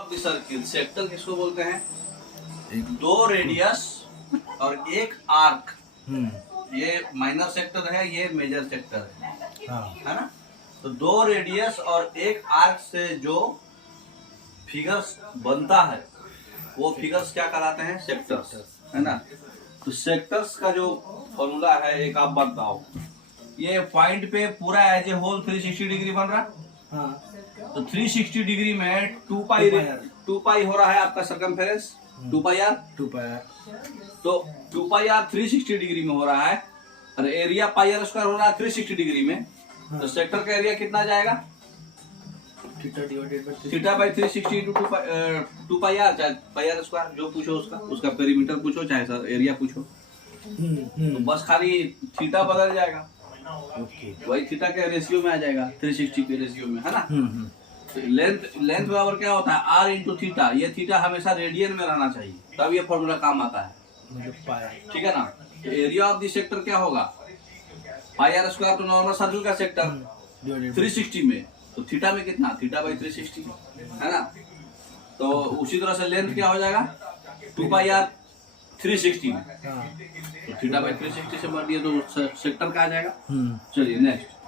Of the circle sector किसको बोलते हैं? दो रेडियस और एक आर्क। ये माइनर सेक्टर है, ये मेजर सेक्टर है ना। तो दो रेडियस और एक आर्क से जो फिगर्स बनता है वो फिगर्स क्या कहलाते हैं? सेक्टर्स, है ना। तो सेक्टर्स का जो फॉर्मूला है एक आप बताओ। ये पॉइंट पे पूरा एज ए होल 360 डिग्री बन रहा। तो 360 डिग्री में 2 पाई हो रहा है आपका सरकमफेरेंस, 2 पाई आर। तो 2 पाई आर 360 डिग्री में हो रहा है और एरिया पाई आर स्क्वायर हो रहा है 360 डिग्री में। तो सेक्टर का एरिया कितना जाएगा? Theta by 360 into 2 pi r, चाहे पाई आर स्क्वायर, जो पूछो उसका पेरीमीटर पूछो चाहे सर एरिया पूछो। तो बस खाली थीटा बदल जाएगा, वही थीटा के रेशियो में आ जाएगा, 360 के रेशियो में, है ना। तो लेंथ बराबर क्या होता है? R into theta. ये थीटा हमेशा रेडियन में रहना चाहिए, तब ये फॉर्मूला काम आता है, ठीक है ना। तो एरिया ऑफ द सेक्टर क्या होगा? पाई आर स्क्वायर, तो नॉर्मल सर्कल का सेक्टर 360 में, तो थीटा में कितना? थीटा बाई 360, है ना। तो उसी तरह से लेंथ क्या हो जाएगा? 2 पाई आर 360 में, तो थीटा बाई 360 से बढ़ दिया तो सेक्टर का आ जाएगा। चलिए नेक्स्ट।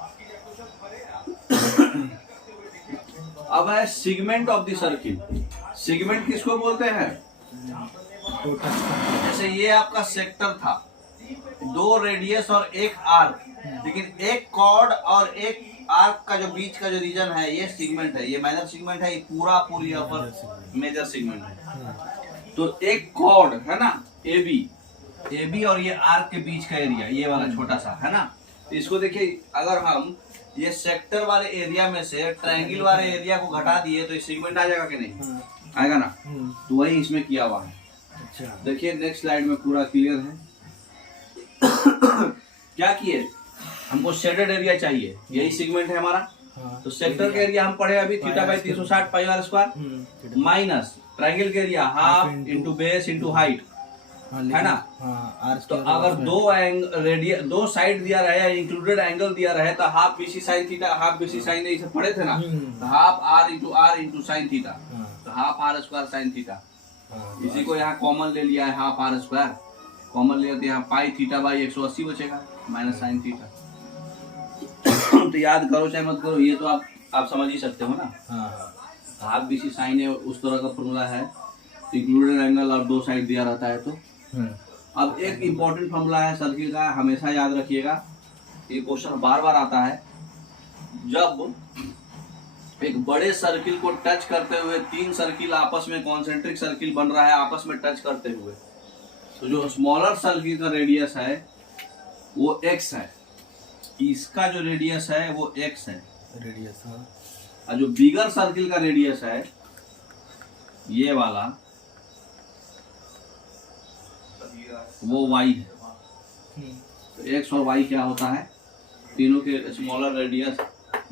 अब है segment of the circle. Segment किसको बोलते हैं? जैसे ये आपका सेक्टर था, दो रेडियस और एक आर्क, लेकिन एक कॉर्ड और एक आर्क का जो बीच का जो रीजन है ये सिगमेंट है। ये माइनर सिगमेंट है, ये पूरी अपर मेजर सिगमेंट है। तो एक कॉर्ड है ना, AB और ये आर्क के बीच का एरिया ये वाला छोटा सा है ना। तो इसको देखिए, अगर हम ये सेक्टर वाले एरिया में से ट्रायंगल वाले एरिया को घटा दिए तो सेगमेंट आ जाएगा कि नहीं? आएगा ना। तो वही इसमें किया हुआ है। अच्छा, देखिए नेक्स्ट स्लाइड में पूरा क्लियर है। क्या किए? हमको शेडेड एरिया चाहिए, यही सेगमेंट है हमारा। तो सेक्टर का एरिया हम पढ़े अभी theta by 360 pi r square minus triangle का area half into base into height, है ना। तो अगर दो साइड दिया रहे, इंक्लूडेड एंगल दिया रहे, तो half BC sine theta, half BC sine, इसे पढ़े थे ना। तो half r into sine theta, तो half r square sine theta. इसी को यहाँ कॉमन ले लिया है, हाफ आर स्क्वायर कॉमन लिया तो यहाँ पाई थीटा बाई 180 बचेगा माइनस साइन थीटा। तो याद करो चाहे मत करो, ये तो आप समझ ही सकते हो ना। हाफ बीसी साइन है, उस तरह का फॉर्मूला है। इंक्लूडेड एंगल और दो साइड दिया रहता है। तो अब एक इम्पोर्टेंट फॉर्मूला है सर्किल का, हमेशा याद रखिएगा, ये क्वेश्चन बार बार आता है। जब एक बड़े सर्किल को टच करते हुए तीन सर्किल आपस में कॉन्सेंट्रिक सर्किल बन रहा है, आपस में टच करते हुए, तो जो स्मॉलर सर्किल का रेडियस है वो x है, इसका जो रेडियस है वो x है रेडियस, और जो बिगर सर्किल का रेडियस है ये वाला वो y है। तो x और y क्या होता है? तीनों के स्मॉलर रेडियस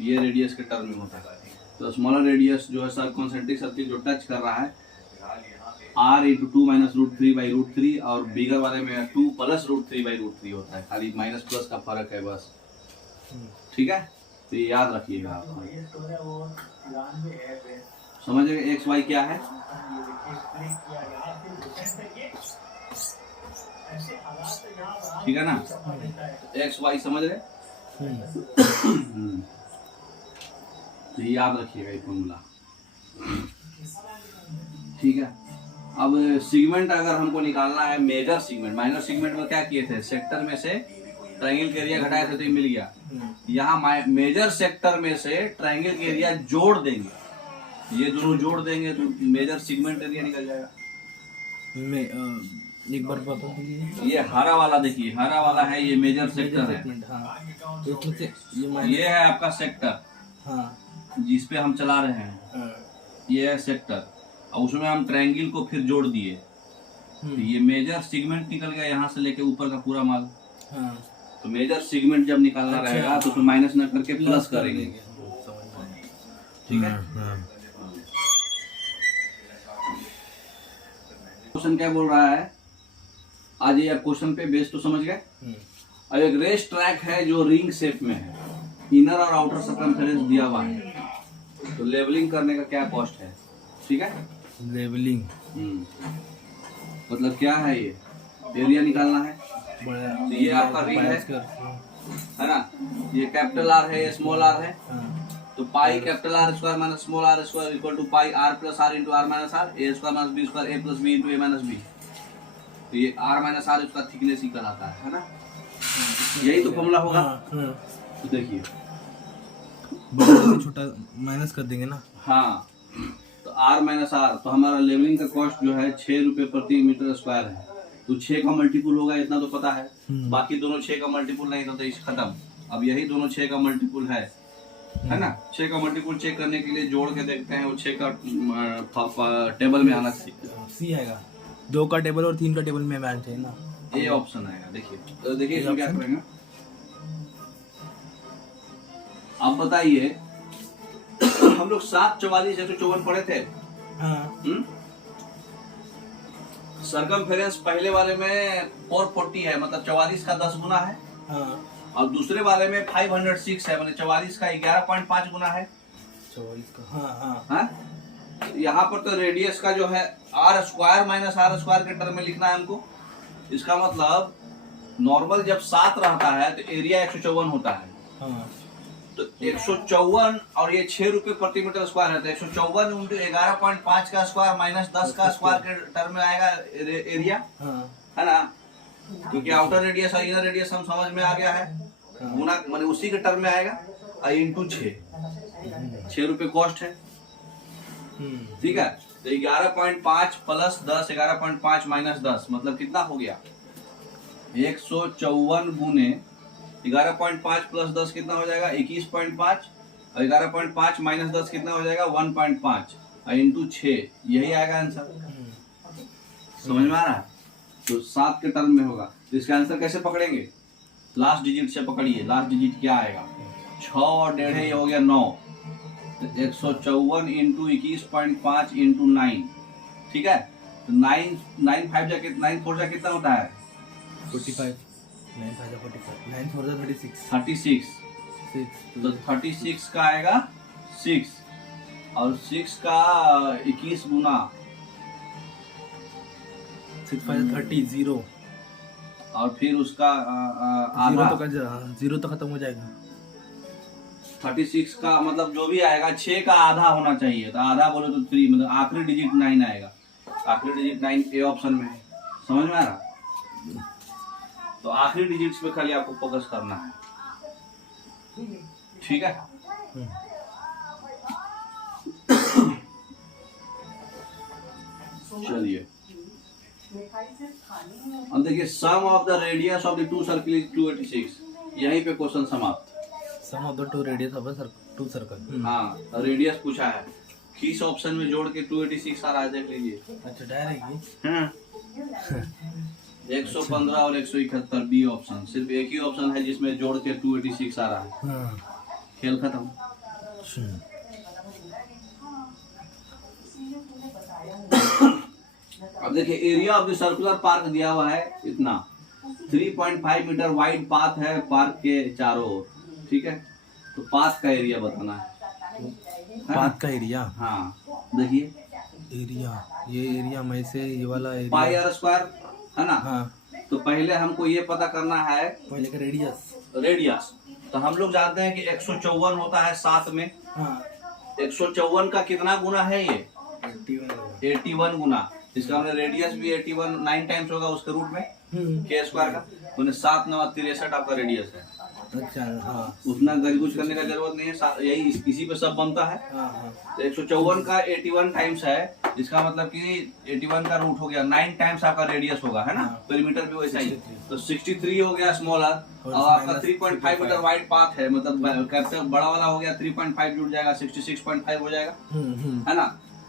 ये रेडियस के टर्म में होता है। तो स्मॉलर रेडियस जो है सर कॉन्सेंट्रिक सर्किल जो टच कर रहा है r इंटू 2 माइनस √3 बाई √3, और बिगर वाले में 2 प्लस √3 बाई √3 होता है, खाली माइनस प्लस का फर्क है बस, ठीक है। तो ये याद रखिएगा आप, समझिएगा एक्स वाई क्या है। ठीक है ना, एक्स वाई समझ रहे। तो ये याद रखिएगा ये फॉर्मूला, ठीक है। अब सेगमेंट अगर हमको निकालना है, मेजर सेगमेंट, माइनर सेगमेंट में क्या किए थे? सेक्टर में से ट्रायंगल के एरिया घटाए थे तो ये मिल गया। यहाँ मेजर सेक्टर में से ट्रायंगल के एरिया जोड़ देंगे, ये दोनों जोड़ देंगे तो मेजर सेगमेंट एरिया निकल जाएगा। एक बार बता दीजिए। ये हरा वाला देखिए, हरा वाला है ये मेजर सेक्टर है। ये है आपका सेक्टर जिसपे हम चला रहे हैं, ये है सेक्टर, और उसमें हम ट्रायंगल को फिर जोड़ दिए, तो ये मेजर सेगमेंट निकल गया यहाँ से लेके ऊपर का पूरा माल। तो मेजर सेगमेंट जब निकालना रहेगा तो उसमें माइनस न करके प्लस करेंगे, ठीक है। क्वेश्चन क्या बोल रहा है आज ये क्वेश्चन पे बेस तो समझ गए। अब एक रेस ट्रैक है जो रिंग शेप में है, इनर और आउटर सर्कमफेरेंस दिया हुआ है, तो लेवलिंग करने का क्या कॉस्ट है? ठीक है। लेवलिंग मतलब क्या है, ये एरिया निकालना है। तो ये आपका रिंग है ना, ये कैपिटल आर है, ये स्मॉल आर है। तो pi capital r square minus small r square equal to pi r plus r into r minus r, a square minus b square, a plus b into a minus b. तो ये r minus r उसका thickness ही कहलाता है ना। यही तो formula होगा। तो देखिए छोटा माइनस कर देंगे ना। हाँ, तो आर माइनस आर, तो हमारा लेवलिंग का कॉस्ट जो है 6 रुपए प्रति मीटर स्क्वायर है। तो 6 का मल्टीपुल होगा, इतना तो पता है। बाकी दोनों 6 का मल्टीपुल नहीं था तो इस खत्म। अब यही दोनों 6 का मल्टीपुल है ना। 6 का मल्टीपुल चेक करने के लिए जोड़ के देखते हैं, वो 6 का टेबल में आना चाहिए। सी आएगा, 2 का टेबल और 3 का टेबल में आना चाहिए ना। ये ऑप्शन आएगा। देखिए तो देखिए इसमें क्या करेंगे, आप बताइए। हम लोग 744 154 पढ़े थे। सर्कमफेरेंस पहले वाले में 440 है, मतलब 44 का 10 गुना है। और दूसरे वाले में 506 है, मतलब 44 का 11.5 गुना है। 44 का यहाँ पर तो रेडियस का जो है r square minus r square के टर्म में लिखना है हमको। इसका मतलब नॉर्मल जब 7 रहता है तो एरिया 154 होता है। तो 154 और ये 6 रुपए प्रति मीटर स्क्वायर है, तो 154 इंटू 11.5 का स्क्वायर माइनस 10 का स्क्वायर के टर्म में आएगा एरिया, है ना। क्योंकि आउटर रेडियस और इनर रेडियस हम समझ में आ गया है, गुना माने उसी के टर्म में आएगा। और इंटू 6 रुपए कॉस्ट है, ठीक है। तो 11.5 प्लस 10, 11.5 माइनस 10 मतलब कितना हो गया, 154 गुने 11.5 प्लस 10 कितना हो जाएगा 21.5, और 11.5 माइनस 10 कितना हो जाएगा 1.5, और इंटू 6, यही आएगा आंसर। समझ में आ रहा है। तो 7 के टर्म में होगा। तो इसका आंसर कैसे पकड़ेंगे, लास्ट डिजिट से पकड़िए। लास्ट डिजिट क्या आएगा, 6 और 1.5 ये हो गया 9। 154 इंटू 21.5 इंटू 9, ठीक है। तो 9 5 जा 9 4 जा कितना होता है 45, 9 5 जा 45, 9 4 जा 36। तो 36 का आएगा 6, और 6 का 21 गुना 6 5 30 0, और फिर उसका आधा, 0 तो खत्म हो जाएगा। 36 का मतलब जो भी आएगा 6 का आधा होना चाहिए। तो आधा बोले तो 3, मतलब आखिरी डिजिट 9 आएगा। आखिरी डिजिट 9 ए ऑप्शन में है। समझ में आ रहा। तो आखिरी डिजिट्स पे खाली आपको फोकस करना है, ठीक है। चलिए अब देखिए, sum of the radius of the two circle is 286। यहीं पे क्वेश्चन समाप्त। Sum of the two radius of two circle. हाँ, रेडियस पूछा है, किस ऑप्शन में जोड़ के 286 आ रहा है देख लीजिए। अच्छा डायरेक्ट 115 और 171 बी ऑप्शन। सिर्फ एक ही ऑप्शन है जिसमें जोड़ के 286 आ रहा है। खेल खत्म। अब देखिए, area of the circular park दिया हुआ है इतना, 3.5 मीटर वाइड पाथ है पार्क के चारों ओर, ठीक है। तो पाथ का एरिया बताना है। पाथ का एरिया, हाँ देखिए एरिया, ये एरिया में से ये वाला एरिया पाई आर स्क्वायर है ना। हाँ। तो पहले हमको ये पता करना है पहले का रेडियस। तो हम लोग जानते हैं कि 154 होता है 7 में। हाँ। 154 का कितना गुना है ये 81 गुना। इसका हमने रेडियस भी 81 9 टाइम्स होगा उसके रूट में के स्क्वायर का। उन्हें 7 9 63 आपका रेडियस है। अच्छा हाँ। उतना गजगुज करने का जरूरत नहीं है, यही इसी पे सब बनता है। तो 154 का 81 टाइम्स है, इसका मतलब कि 81 का रूट हो गया 9 टाइम्स आपका रेडियस होगा, है ना। पेरीमीटर भी वैसा ही। तो 63 हो गया स्मॉल आर, और आपका 3.5 मीटर वाइड पाथ है, मतलब कैपिटल बड़ा वाला हो गया 3.5 जुड़ जाएगा 66.5 हो जाएगा, है ना।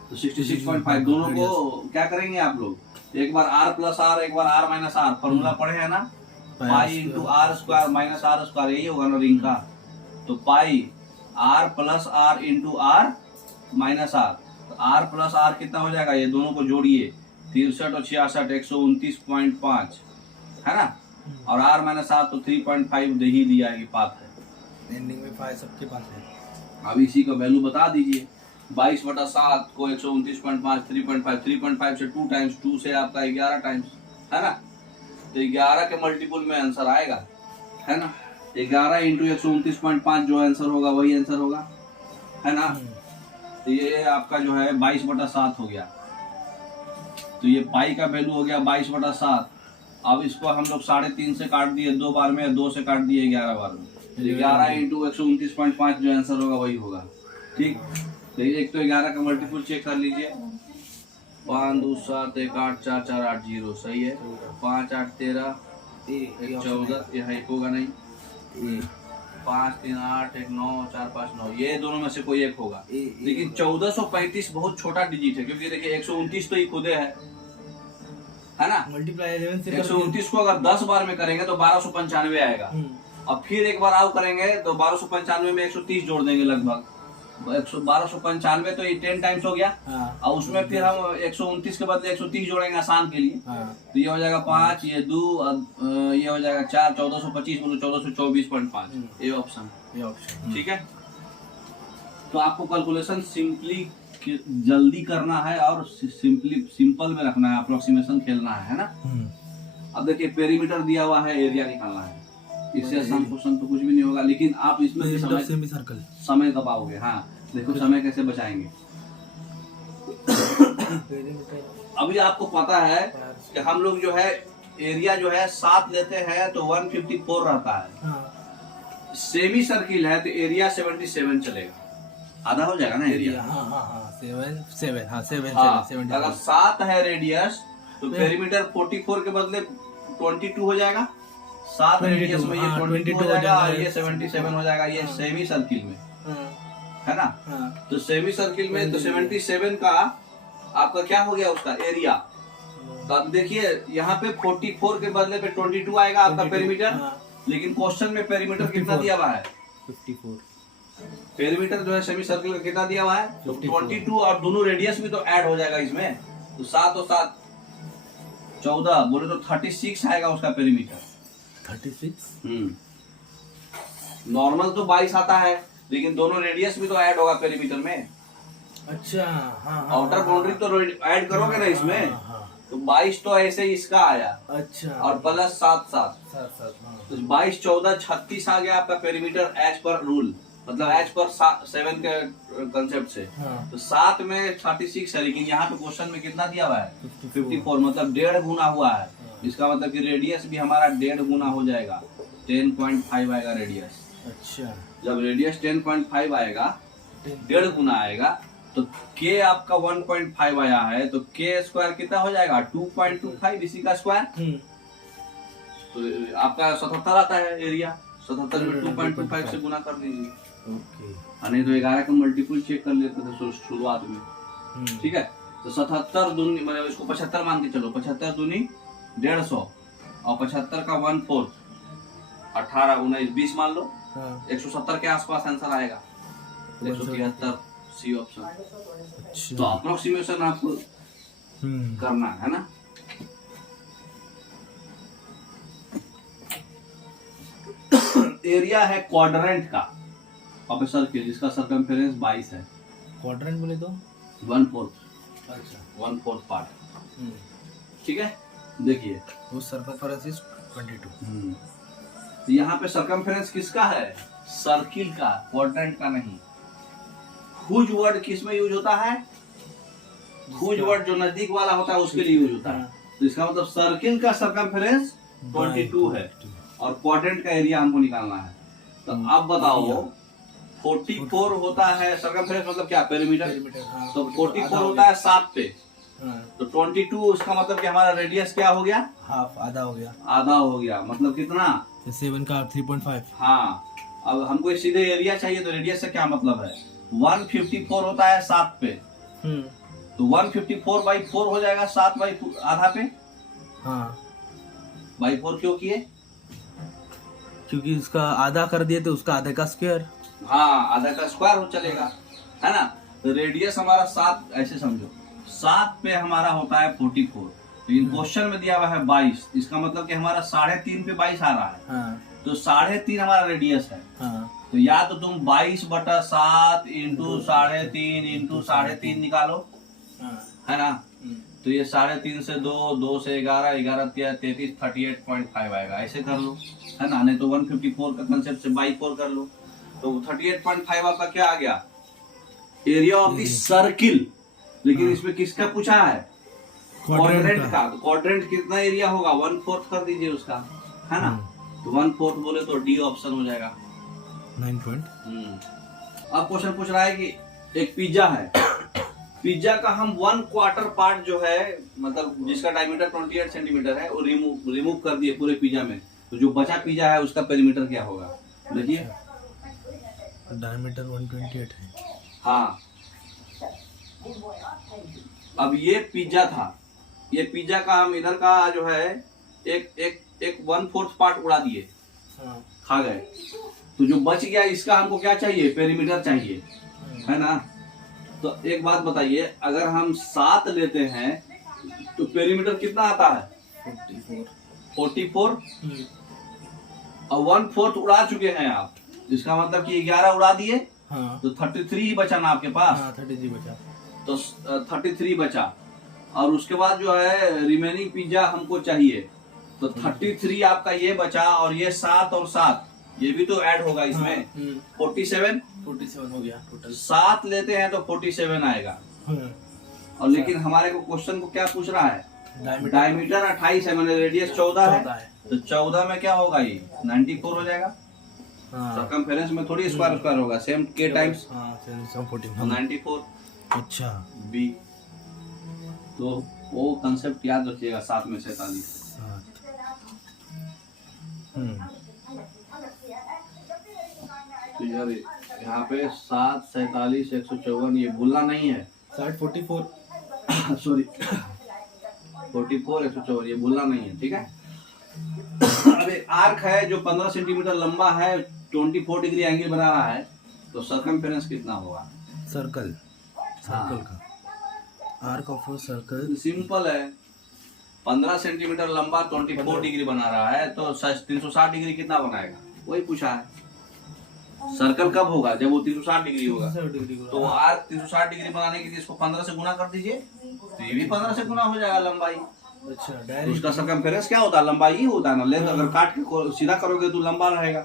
तो 66.5 दोनों को क्या करेंगे आप लोग, एक बार r प्लस आर, एक बार r माइनस आर। फॉर्मूला पढ़े है ना, pi into r square minus r square, यही होगा ना रिंग का। तो pi r plus r into r minus r. तो आर प्लस आर कितना हो जाएगा, ये दोनों को जोड़िए 63 और 66 129.5, है ना। और आर माइनस आर तो 3.5 दे ही दिया है कि पाथ है। एंडिंग में 5 सबके पास है। अब इसी का वैल्यू बता दीजिए। 22/7 को 129.5 3.5 से 2 टाइम्स 2 से आपका 11 टाइम्स है ना। तो 11 के मल्टीपल में आंसर आएगा है ना। 11 इंटू 129.5 जो आंसर होगा वही आंसर होगा है ना। तो ये आपका जो है 22/7 हो गया। तो ये पाई का वैल्यू हो गया 22/7। अब इसको हम लोग 3.5 से काट दिए 2 बार में, 2 से काट दिए 11 बार में। 11 इंटू 129.5 जो आंसर होगा वही होगा। ठीक, तो एक तो 11 का मल्टीपल चेक कर लीजिए। 5 2 7 1 8 4 4 8 0 सही है। 5 8 13 1 14 यहाँ एक होगा नहीं। 5 3 8 1 9 4 5 9 ये दोनों में से कोई एक होगा। लेकिन 1435 बहुत छोटा डिजिट है, क्योंकि देखिए 129 तो ये खुदे है ना। मल्टीप्लाई 11 से 129 को अगर 10 बार में करेंगे तो 1295 आएगा। अब फिर एक बार आउट करेंगे तो 1295 में 130 जोड़ देंगे लगभग 1295। तो ये 10 टाइम्स हो गया। और उसमें फिर हम 129 के बदले 130 जोड़ेंगे आसान के लिए। तो ये हो जाएगा 5, ये 2, ये हो जाएगा 4, 1425 बोलो 1424.5 ये ऑप्शन। ठीक है, तो आपको कैलकुलेशन सिंपली जल्दी करना है और सिंपल में रखना है, अप्रोक्सीमेशन खेलना है ना। अब देखिए पेरीमीटर दिया हुआ है, एरिया निकालना है। इससे आसान क्वेश्चन तो कुछ भी नहीं होगा, लेकिन आप इसमें समय दबाओगे। हाँ देखो समय कैसे बचाएंगे। अभी आपको पता है कि हम लोग जो है एरिया जो है 7 लेते हैं तो 154 रहता है। सेमी सर्किल है तो एरिया 77 चलेगा, आधा हो जाएगा ना एरिया। अगर 7 है रेडियस तो पेरीमीटर 44 के बदले 22 हो जाएगा। 7 रेडियस में ये 22 हो जाएगा और ये 77 हो जाएगा। ये सेमी सर्किल में है ना। तो सेमी सर्किल में तो 77 का आपका क्या हो गया उसका एरिया। तो अब देखिए यहाँ पे 44 के बदले पे 22 आएगा आपका पेरीमीटर। लेकिन क्वेश्चन में पेरीमीटर कितना दिया हुआ है 54। पेरीमीटर जो है सेमी सर्किल का कितना दिया हुआ है तो 22 और दोनों रेडियस भी तो ऐड हो जाएगा इसमें। तो 7 और 7 14 बोले तो 36 आएगा उसका पेरीमीटर। 36 नॉर्मल तो 22 आता है, लेकिन दोनों रेडियस भी तो ऐड होगा पेरीमीटर में। अच्छा आउटर बाउंड्री तो ऐड करोगे ना इसमें। तो 22 तो ऐसे ही इसका आया। अच्छा, और प्लस 7 तो 22 14 36 आ गया आपका पेरीमीटर एज पर रूल, मतलब एज पर 7 के कंसेप्ट से। तो 7 में 36 है, लेकिन यहाँ पे क्वेश्चन में कितना दिया हुआ है 54, मतलब 1.5 गुना हुआ है। इसका मतलब कि रेडियस भी हमारा 1.5 गुना हो जाएगा, 10.5 आएगा रेडियस। अच्छा, जब रेडियस 10.5 आएगा 1.5 गुना आएगा तो k आपका 1.5 आया है तो k स्क्वायर कितना हो जाएगा 2.25 इसी का स्क्वायर। तो आपका 77 आता है एरिया। 77 में 2.25 से गुना कर दीजिए। नहीं तो 11 का मल्टीपल चेक कर लेते थे शुरुआत में। ठीक है, तो 77 दूनी मतलब इसको 75 मान के चलो। 75 दूनी 150 और 75 का 1/4 18 19 20 मान लो। 170 के आसपास आंसर आएगा। 173 सी ऑप्शन। तो अप्रोक्सीमेशन आपको करना है ना। एरिया है क्वाड्रेंट का ऑफ सर्किल जिसका सरकमफेरेंस 22 है। क्वाड्रेंट बोले तो 1/4। अच्छा, 1/4 पार्ट। ठीक है, देखिए वो सरकमफेरेंस इज 22। यहाँ पे सरकमफेरेंस किसका है सर्किल का, क्वाड्रेंट का नहीं। हुज वर्ड किस में यूज होता है, हुज वर्ड जो नजदीक वाला होता है उसके लिए यूज होता है। तो इसका मतलब सर्किल का सरकमफेरेंस 22 है और क्वाड्रेंट का एरिया हमको निकालना है। तो अब बताओ 44 होता है सरकमफेरेंस मतलब क्या पेरीमीटर। तो 44 होता है 7 पे। तो 22 उसका मतलब कि हमारा रेडियस क्या हो गया हाफ, आधा हो गया। आधा हो गया मतलब कितना 7 का 3.5। हाँ, अब हमको सीधे एरिया चाहिए तो रेडियस से क्या मतलब है 154 होता है 7 पे। तो 154/4 हो जाएगा 7 आधा पे। हाँ, बाई 4 क्यों किए क्योंकि इसका आधा कर दिए तो उसका आधे का स्क्वायर। हाँ, आधा का स्क्वायर हो चलेगा है ना। तो रेडियस हमारा 7 ऐसे समझो 7 पे हमारा होता है 44। लेकिन क्वेश्चन में दिया हुआ है 22, इसका मतलब कि हमारा 3.5 पे 22 आ रहा है। तो 3.5 हमारा रेडियस है। तो या तो तुम 22/7 इंटू 3.5 इंटू 3.5 निकालो, है ना। तो ये 3.5 से 2 से 11, 11 33, 38.5 आएगा। ऐसे कर लो, है ना। नहीं तो 154 का कंसेप्ट से बाई 4 कर लो। तो 38.5 आपका क्या आ गया, एरिया ऑफ द सर्किल। लेकिन इसमें किसका पूछा है, क्वाड्रेंट का। तो क्वाड्रेंट कितना एरिया होगा, 1/4 कर दीजिए उसका, है ना। तो 1/4 बोले तो डी ऑप्शन हो जाएगा 9 पॉइंट। अब क्वेश्चन पूछ रहा है कि एक पिज्जा है, पिज्जा का हम 1/4 पार्ट जो है, मतलब जिसका डायमीटर 28 सेंटीमीटर है, वो रिमूव कर दिए पूरे पिज्जा में। तो जो बचा पिज्जा है उसका पेरीमीटर क्या होगा, देखिए। डायमीटर 128 है। हाँ, अब ये पिज्जा था, ये पिज्जा का हम इधर का जो है एक 1/4 पार्ट उड़ा दिए, खा गए। तो जो बच गया इसका हमको क्या चाहिए, पेरीमीटर चाहिए, है ना। तो एक बात बताइए, अगर हम 7 लेते हैं तो पेरीमीटर कितना आता है, 44। और 1/4 उड़ा चुके हैं आप, इसका मतलब कि 11 उड़ा दिए, तो 33 ही बचा ना आपके पास। 33 बचा, तो 33 बचा। और उसके बाद जो है रिमेनिंग पिज्जा हमको चाहिए, तो 33 आपका ये बचा, और ये 7 और 7 ये भी तो ऐड होगा इसमें, 47 हो गया टोटल। 7 लेते हैं तो 47 आएगा। और लेकिन हमारे को क्वेश्चन को क्या पूछ रहा है, डायमीटर 28 है, मैंने रेडियस 14 है, तो 14 में क्या होगा, ये 94 हो जाएगा। सरकमफेरेंस में थोड़ी स्क्वायर होगा, सेम के टाइम्स 94। अच्छा बी। तो वो कंसेप्ट याद रखिएगा, 7 में 47। तो यार यहाँ पे 7, 47, 154 ये भूलना नहीं है। 44 सॉरी 44, 154 ये भूलना नहीं है, ठीक है। अब एक आर्क है जो 15 सेंटीमीटर लंबा है, 24 डिग्री एंगल बना रहा है, तो सरकमफेरेंस कितना होगा, सर्कल का आर्क ऑफ सर्कल सिंपल है। 15 सेंटीमीटर लंबा 24 डिग्री बना रहा है, तो 360 डिग्री कितना बनाएगा, वही पूछा है। सर्कल कब होगा, जब वो 360 डिग्री होगा। तो आर्क 360 डिग्री बनाने के लिए इसको 15 से गुना कर दीजिए, तो ये भी 15 से गुना हो जाएगा लंबाई। अच्छा, तो उसका सरकमफेरेंस क्या होता है, लंबाई ही होता है ना। लेंथ अगर काट के सीधा करोगे तो लंबा रहेगा,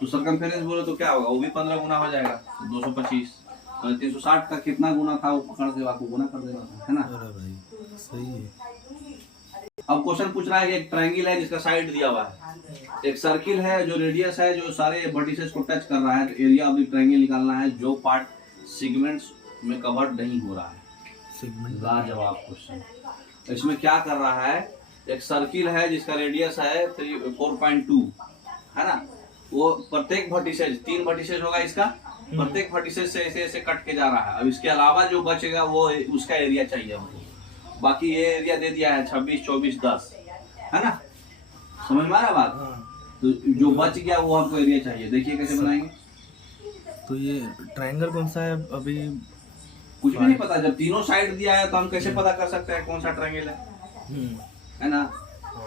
तो सरकमफेरेंस बोले तो क्या होगा, वो भी 15 गुना हो जाएगा, 225। 360 का कितना गुना था वो पकड़ के आपको गुना कर देना था, है ना। अरे भाई सही है। अब क्वेश्चन पूछ रहा है कि एक ट्रायंगल है जिसका साइड दिया हुआ है, एक सर्किल है जो रेडियस है, जो सारे वर्टिसेस को टच कर रहा है। तो एरिया ऑफ द ट्रायंगल निकालना है, जो पार्ट सेगमेंट्स में कवर नहीं हो रहा है। सेगमेंट लाजवाब क्वेश्चन। इसमें क्या कर रहा है, एक सर्किल है जिसका रेडियस है 4.2, है ना। वो प्रत्येक वर्टिसेस 3 वर्टिसेस होगा इसका, प्रत्येक वर्टिसेस से ऐसे ऐसे कट के जा रहा है। अब इसके अलावा जो बचेगा वो उसका एरिया चाहिए हमको। बाकी ये एरिया दे दिया है 26, 24, 10, है ना। समझ में आ रहा है बात। तो जो बच गया वो हमको एरिया चाहिए। देखिए कैसे बनाएंगे। तो ये ट्रायंगल कौन सा है, अभी कुछ भी नहीं पता। जब तीनों साइड दिया है तो हम कैसे पता कर सकते हैं कौन सा ट्रायंगल है ना।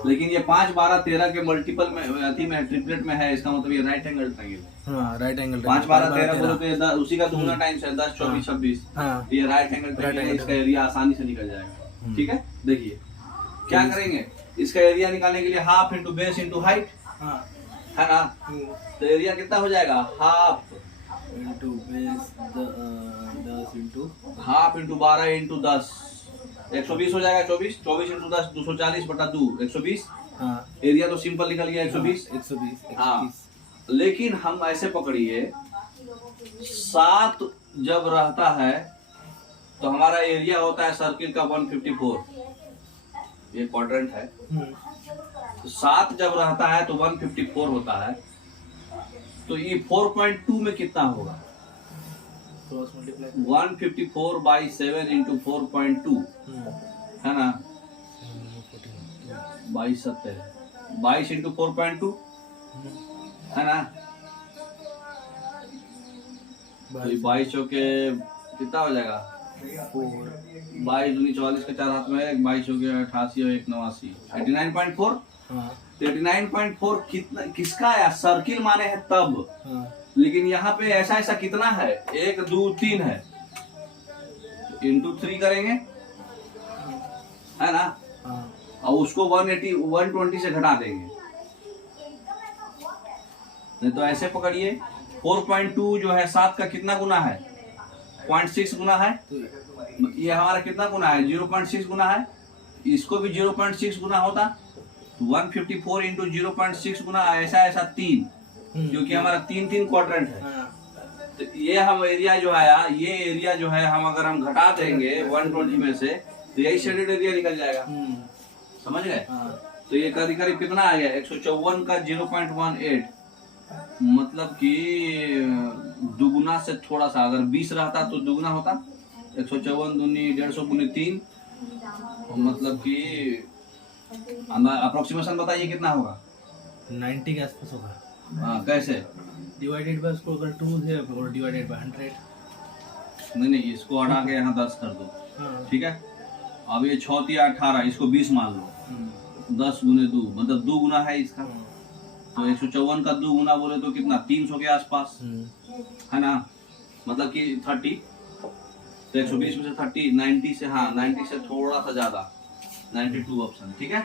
लेकिन ये 5, 12, 13 के मल्टीपल में अति में ट्रिपलेट में है, इसका मतलब ये राइट एंगल ट्रायंगल है। हाँ, राइट एंगल 5, 12, 13 बोलो तो उसी का दुगना टाइम्स है 10, 24, 26। ये राइट एंगल ट्रायंगल है, इसका एरिया आसानी से निकल जाएगा। ठीक है, देखिए क्या करेंगे। इसका एरिया निकालने के लिए half into base into height, है ना। तो एरिया कितना हो जाएगा, half into base 10 into half into 12 into 10, 120 हो जाएगा। 24 इंटू 10 240/2, 120। एरिया तो सिंपल निकल गया 120। हाँ, लेकिन हम ऐसे पकड़िए 7 जब रहता है तो हमारा एरिया होता है सर्किल का 154। ये क्वाड्रेंट है। तो 7 जब रहता है तो 154 होता है। तो ये 4.2 में कितना होगा, 154/7 इंटू 4.2, है ना। 22 70, 22 इंटू 4.2, है ना। तो 22 चौके कितना हो जाएगा, 22 दूनी 44 के 4 हाथ में, 22 हो गया 88 और 1 89, 89.4। 89.4 कितना किसका है, सर्किल माने है तब। लेकिन यहाँ पे ऐसा ऐसा कितना है, 1 2 3 है, इंटू 3 करेंगे है ना, और उसको 120 से घटा देंगे। नहीं तो ऐसे पकड़िए, 4.2 जो है 7 का कितना गुना है, 0.6 गुना है, ये हमारा कितना गुना है, 0.6 गुना है, इसको भी 0.6 गुना होता, 154 इंटू 0.6 गुना, ऐसा ऐसा 3, क्योंकि हमारा 3 क्वाड्रेंट है। तो ये हम एरिया जो है, ये एरिया जो है हम अगर हम घटा देंगे 120 में से, तो यही शेडेड एरिया निकल जाएगा। समझ गए? तो ये करीब करीब कितना आ गया, 154 का 0.18, मतलब कि दुगुना से थोड़ा सा, अगर 20 रहता तो दुगुना होता, 154 दूनी 150 गुनी 3, मतलब कि अप्रोक्सीमेशन बताइए कितना होगा, 90 के आसपास होगा। हाँ, कैसे डिवाइडेड बाय, उसको अगर 2 है और डिवाइडेड बाय 100। नहीं, इसको हटा के यहाँ 10 कर दो, ठीक है। अब ये 6 या 18, इसको 20 मान लो, 10 गुने 2 मतलब 2 गुना है इसका। तो 154 का 2 गुना बोले तो कितना, 300 के आसपास है ना, मतलब कि 30। तो 120 में से 30, 90 से, हाँ 90 से थोड़ा सा ज्यादा, 92 ऑप्शन, ठीक है।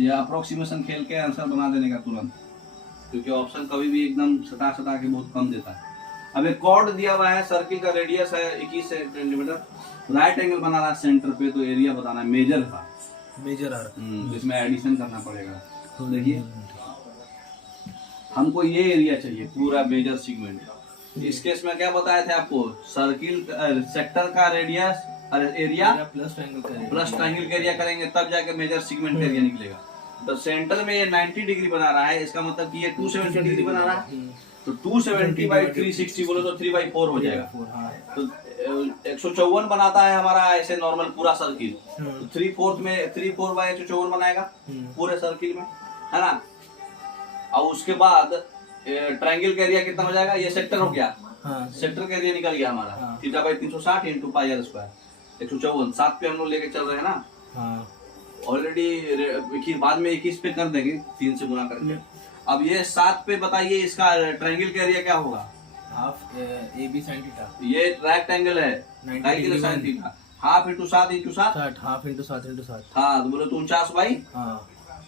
ये अप्रोक्सीमेशन खेल के आंसर बना देने का तुरंत, क्योंकि ऑप्शन कभी भी एकदम सटा के बहुत कम देता है। अब एक कॉर्ड दिया हुआ है, सर्किल का रेडियस है 21 सेंटीमीटर, राइट एंगल बना रहा है सेंटर पे, तो एरिया बताना है मेजर का, मेजर आर, इसमें एडिशन करना पड़ेगा। तो देखिए हमको ये एरिया चाहिए पूरा मेजर सेगमेंट। इस केस में क्या बताया था आपको, सर्किल सेक्टर का रेडियस एरिया प्लस ट्रायंगल का एरिया करेंगे तब जाके मेजर सेगमेंट एरिया निकलेगा। तो सेंटर में ये 90 डिग्री बना रहा है, इसका मतलब कि ये 270 डिग्री बना रहा है, तो 270 बाई 360 बोलो तो 3/4 हो जाएगा। तो 154 बनाता है हमारा ऐसे नॉर्मल पूरा सर्किल, तो 3/4 में 3/4 बाई 154 बनाएगा पूरे सर्किल में, है ना। और उसके बाद ट्रायंगल का एरिया कितना हो जाएगा, ये सेक्टर हो गया, सेक्टर का एरिया निकल गया हमारा, theta by 360 into pi r square. 154 7 पे हम लोग लेके चल रहे हैं ना ऑलरेडी, बाद में 21 पे कर देंगे 3 से गुना करके। अब ये 7 पे बताइए इसका ट्रायंगल का एरिया क्या होगा, हाफ AB sin थीटा, ये रेक्टेंगल है 90 sin theta, half into 7 into 7, half into 7 into 7, हाँ तो बोले तो 49 बाई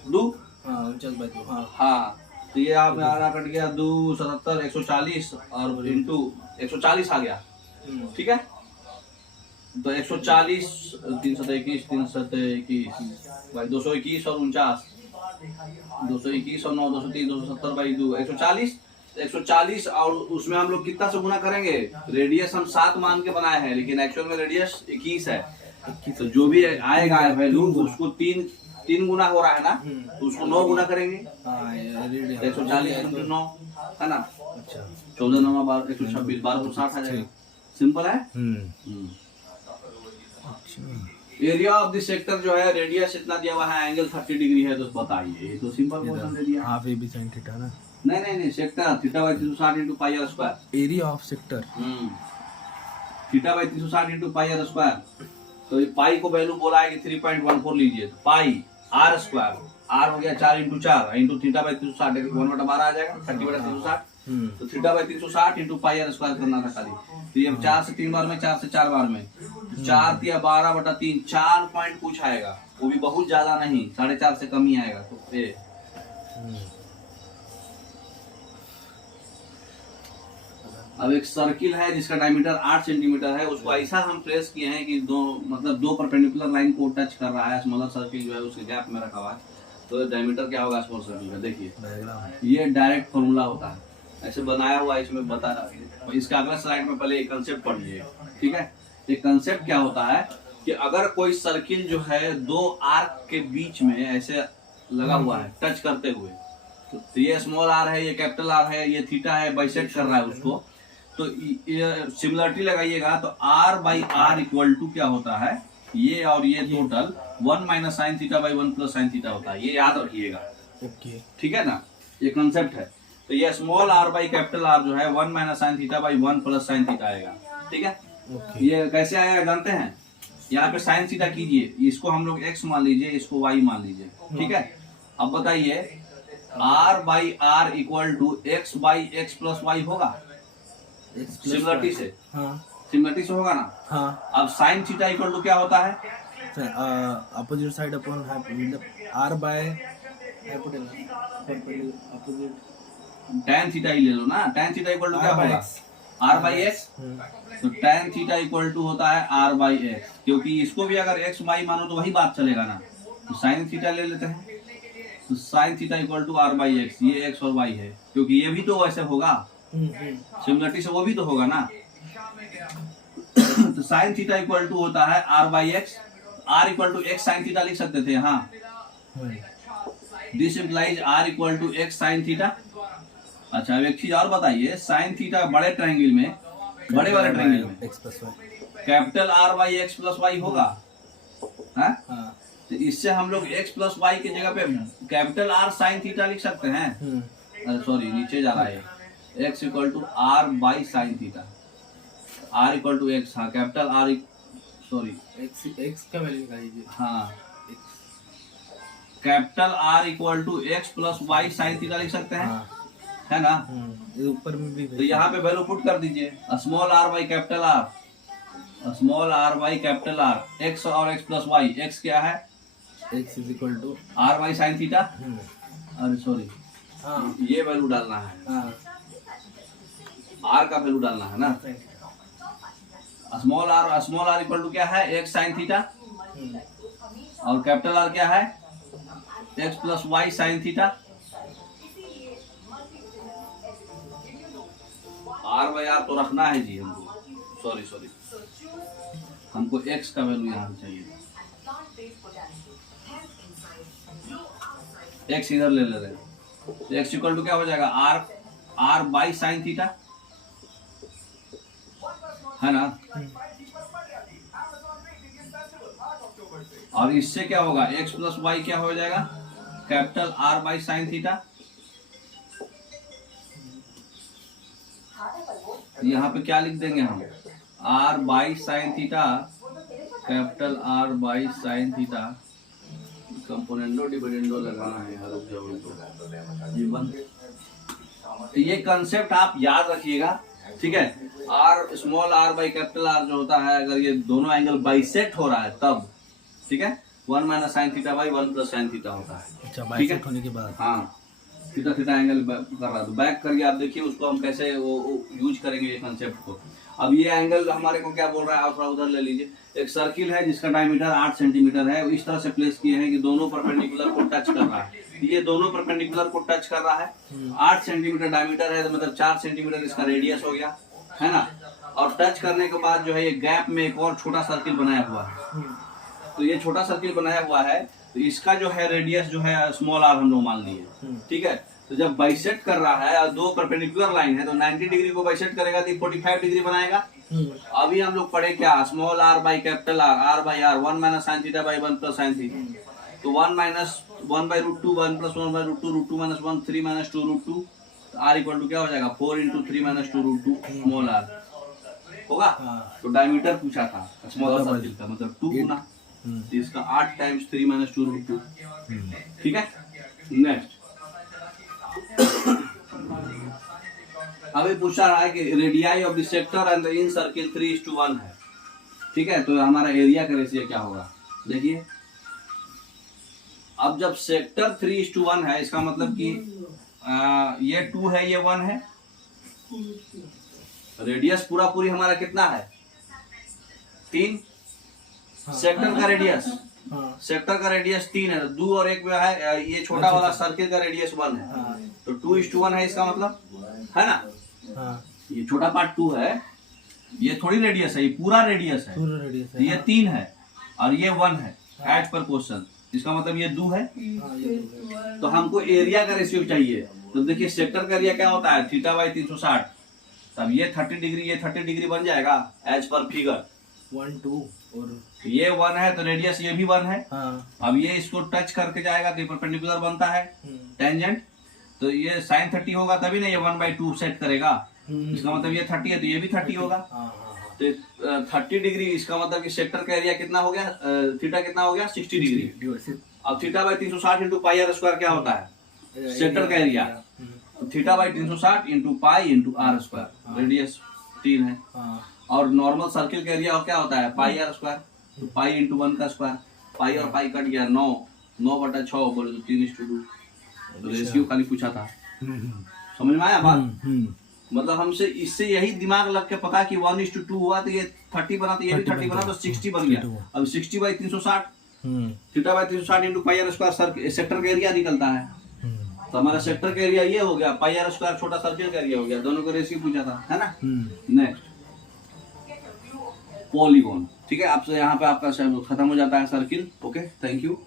2, 49 बाई 2, हाँ। तो ये आप आ कट गया 2 77 140 और इंटू 140 आ गया, ठीक है। तो 140 321 भाई 221 और 49, 221 और 9 230 270 बाई 2 140 और उसमें हम लोग कितना से गुना करेंगे, रेडियस हम 7 मान के बनाए हैं, लेकिन एक्चुअल में रेडियस 21 है। तो जो भी आएगा वैल्यू उसको 3 गुना हो रहा है ना, तो उसको 9 गुना करेंगे, 140 इंटू 9 है ना, 14 9 12 126 12 को 60 आ जाएगा, सिंपल है। एरिया ऑफ द सेक्टर जो है, रेडियस इतना दिया हुआ है, एंगल 30 डिग्री है, तो बताइए, ये तो सिंपल क्वेश्चन दे दिया। हाफ AB sin थीटा ना, नहीं sector theta by 360 into pi r square, area of sector theta by 360 into pi r square. तो पाई को वैल्यू बोला है कि 3.14 लीजिए, तो पाई आर स्क्वायर, आर हो गया 4 इंटू 4 इंटू थीटा बाई 360 1/12 आ जाएगा, 30/360। तो theta by 360 into pi r square करना था खाली। तो ये 4 से 3 बार में, 4 से 4 बार में, 4 या 12/3 4 पॉइंट कुछ आएगा, वो भी बहुत ज्यादा नहीं, 4.5 से कम ही आएगा। तो ये अब एक सर्किल है जिसका डायमीटर 8 सेंटीमीटर है, उसको ऐसा हम प्लेस किए हैं कि दो परपेंडिकुलर लाइन को टच कर रहा है, स्मॉलर सर्किल जो है उसके गैप में रखा हुआ है। तो डायमीटर क्या होगा स्मॉल सर्किल का, देखिए ये डायरेक्ट फॉर्मूला होता है, ऐसे बनाया हुआ है, इसमें बता रहा है। इसका अगला स्लाइड में पहले एक कंसेप्ट पढ़ लीजिए, ठीक है। एक कंसेप्ट क्या होता है कि अगर कोई सर्किल जो है 2 आर्क के बीच में ऐसे लगा हुआ है टच करते हुए, तो ये स्मॉल आर है, ये कैपिटल आर है, ये थीटा है, बाइसेक्ट कर रहा है उसको, तो ये सिमिलरिटी लगाइएगा, तो r by r equal to क्या होता है, ये और ये total 1 minus sine theta by 1 plus sine theta होता है, ये याद रखिएगा, ठीक है ना, ये कंसेप्ट है। तो ये small r by capital r जो है 1 minus sine theta by 1 plus sine theta आएगा, ठीक है। ये कैसे आएगा जानते हैं, यहाँ पे साइन थीटा कीजिए, इसको हम लोग x मान लीजिए, इसको y मान लीजिए, ठीक है। अब बताइए r by r equal to x by x plus y होगा सिमिलरिटी से। हाँ सिमिलरिटी से होगा ना। हाँ। अब साइन थीटा इक्वल टू क्या होता है? अपोजिट साइड अपॉन मतलब r by opposite tan theta ही ले लो ना। tan थीटा इक्वल टू क्या होगा? R by x. तो tan थीटा इक्वल टू होता है आर बाई एक्स, क्योंकि इसको भी अगर एक्स वाई मानो तो वही बात चलेगा ना। तो साइन थीटा ले लेते हैं, तो sine theta equal to r by x, ये एक्स और वाई है, क्योंकि ये भी तो वैसे होगा सिमिलरिटी से, वो भी तो होगा ना। तो साइन थीटा इक्वल टू होता है r by x. R equal to x sine theta लिख सकते थे, हाँ। This implies r equal to x sine theta. अच्छा अब एक चीज और बताइए, साइन थीटा बड़े ट्रायंगल में, बड़े वाले ट्रायंगल में x plus y capital r by x plus y होगा, हाँ? तो इससे हम लोग एक्स प्लस वाई की जगह पे कैपिटल आर साइन थीटा लिख सकते हैं। अरे सॉरी, नीचे जा रहा है, x equal to r by sine theta, r equal to x, हाँ कैपिटल आर, सॉरी एक्स का वैल्यू निकालिए, हाँ capital r equal to x plus y sine theta लिख सकते हैं, है ना। ऊपर में भी तो यहाँ पे वैल्यू पुट कर दीजिए, small r by capital r, small r by capital r, x और एक्स प्लस वाई। एक्स क्या है? X is equal to r by sine theta. अरे सॉरी, हाँ ये वैल्यू डालना है, हाँ आर का वैल्यू डालना है ना। स्मॉल आर इक्वल टू क्या है? एक्स साइन थीटा, और कैपिटल आर क्या है? X plus y sine theta. R by r तो रखना है जी हमको, सॉरी हमको एक्स का वैल्यू यहाँ चाहिए, एक्स इधर ले रहे हैं। तो एक्स इक्वल टू क्या हो जाएगा? आर बाई साइन थीटा, है ना। और इससे क्या होगा? एक्स प्लस वाई क्या हो जाएगा? Capital r by sine theta. यहाँ पे क्या लिख देंगे हम? R by sine theta, capital r by sine theta, componendo dividendo लगाना है तो ये कंसेप्ट आप याद रखिएगा, ठीक है। R small r by capital r जो होता है, अगर ये दोनों एंगल बाइसेक्ट हो रहा है तब, ठीक है, 1 minus sine theta by 1 plus sine theta होता है। अच्छा, बाइसेक्ट होने के बाद, हाँ थीटा थीटा एंगल कर रहा है तो बैक करके आप देखिए उसको हम कैसे वो यूज करेंगे ये कंसेप्ट को। अब ये एंगल हमारे को क्या बोल रहा है, आप थोड़ा उधर ले लीजिए। एक सर्किल है जिसका डायमीटर 8 सेंटीमीटर है, इस तरह से प्लेस किए हैं कि दोनों परपेंडिकुलर को टच कर रहा है। ये दोनों परपेंडिकुलर को टच कर रहा है, 8 सेंटीमीटर डायमीटर है, तो मतलब 4 सेंटीमीटर इसका रेडियस हो गया, है ना। और टच करने के बाद जो है ये गैप में एक और छोटा सर्किल बनाया हुआ है। तो ये छोटा सर्किल बनाया हुआ है, तो इसका जो है रेडियस जो है स्मॉल आर हम लोग मान लिए, ठीक है। तो जब बाइसेक्ट कर रहा है और दो परपेंडिकुलर लाइन है तो 90 डिग्री को बाइसेक्ट करेगा तो 45 डिग्री बनाएगा। अभी हम लोग पढ़े क्या? Small r by capital r, r by r, 1 minus sine theta by 1 plus sine theta. तो 1 minus 1 by root 2, 1 plus 1 by root 2, root 2 minus 1, 3 minus 2 root 2। R equal to क्या हो जाएगा? 4 into 3 minus 2 root 2 small r होगा। तो diameter पूछा था small circle का, मतलब 2 गुना, तो इसका 8 टाइम्स 3 माइनस 2 रूट 2, ठीक है। नेक्स्ट अभी पूछा रहा है कि radii of the sector and the in circle 3:1 है, ठीक है। तो हमारा एरिया का रेशियो क्या होगा? देखिए, अब जब सेक्टर 3:1 है, इसका मतलब कि ये 2 है, ये 1 है। रेडियस पूरी हमारा कितना है? 3। सेक्टर का रेडियस, सेक्टर का रेडियस 3 है, 2 और 1 में है, ये छोटा वाला सर्किल का रेडियस 1 है, तो 2:1 है इसका मतलब, है ना। ये छोटा पार्ट 2 है, ये थोड़ी रेडियस है, ये पूरा रेडियस है, तो ये 3 है और ये 1 है एज पर क्वेश्चन, इसका मतलब ये 2 है। तो हमको एरिया का रेशियो चाहिए, तो देखिए सेक्टर का एरिया क्या होता है? थीटा बाई 360, तब ये 30 डिग्री, ये 30 डिग्री बन जाएगा एज पर फिगर 1 2, और ये 1 है तो रेडियस ये भी 1 है। अब ये इसको टच करके जाएगा तो परपेंडिकुलर बनता है टेंजेंट, तो ये sin 30 होगा तभी ना ये 1/2 सेट करेगा, इसका मतलब ये 30 है तो ये भी 30 होगा। तो 30 डिग्री, इसका मतलब कि सेक्टर का एरिया कितना हो गया? थीटा कितना हो गया? 60 डिग्री। अब theta by 360 into pi r square क्या होता है? सेक्टर का एरिया तो theta by 360 into pi into r square, radius 3 है। और नॉर्मल सर्किल का एरिया क्या होता है पाई आर स्क्वायर, तो पाई इंटू 1 का स्क्वायर, पाई और पाई कट गया 9/6 बोले तो 3:2, तो रेशियो खाली पूछा था। समझ में आया बात? मतलब हमसे इससे यही दिमाग लग के पता कि 1:2 हुआ तो ये 30 बना, तो ये भी 30 बना, तो 60 बन गया। अब 60/360 theta by 360 into pi r square sector का एरिया निकलता है। तो हमारा सेक्टर का एरिया ये हो गया, पाई आर स्क्वायर छोटा सर्किल का एरिया हो गया, दोनों का रेशियो पूछा था, है ना। नेक्स्ट पॉलीगॉन, ठीक है। आपसे यहाँ पे आपका खत्म हो जाता है सर्किल। Okay, thank you.